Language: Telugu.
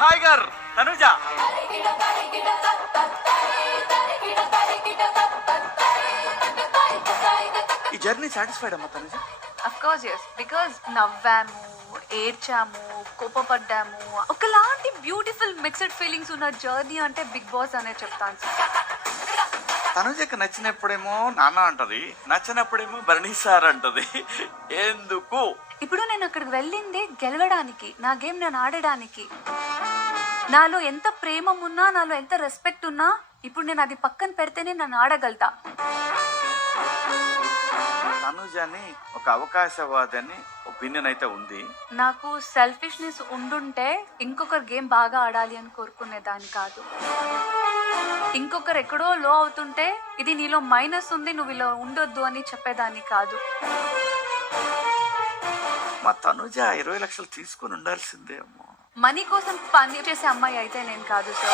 టైగర్ తనుజ. ఈ జర్నీ సాటిస్ఫైడ్ అమ్మా Tanuja? Of course yes, because నవ్వాము, ఏడ్చాము, కోపపడ్డాము, ఒకలాంటి బ్యూటిఫుల్ మిక్స్డ్ ఫీలింగ్స్ ఉన్న జర్నీ అంటే బిగ్ బాస్ అనే చెప్తాను సార్. తనుజకి నచ్చినప్పుడేమో నాన్న అంటది, నచ్చినప్పుడేమో భరణి సార్ అంటది. ఎందుకు? ఇప్పుడు నేను అక్కడికి వెళ్ళింది గెలవడానికి, నా గేమ్ నేను ఆడడానికి. నాలో ఎంత ప్రేమ ఉన్నా, నాలో ఎంత రెస్పెక్ట్ ఉన్నా, ఇప్పుడు నేను అది పక్కన పెడితేనే నన్ను ఆడగలుగుతా. తనుజని ఒక అవకాశవాదని ఒపీనియన్ అయితే ఉంది. నాకు సెల్ఫిష్నెస్ ఉండుంటే ఇంకొకరు గేమ్ బాగా ఆడాలి అని కోరుకునేదాన్ని కాదు. ఇంకొకరు ఎక్కడో లో అవుతుంటే ఇది నీలో మైనస్ ఉంది, నువ్వు ఇలా ఉండొద్దు అని చెప్పేదాన్ని కాదు. మా తనుజ 20 లక్షలు తీసుకుని ఉండాల్సిందే అమ్మో. మనీ కోసం పని చేసే అమ్మాయి అయితే నేను కాదు సార్.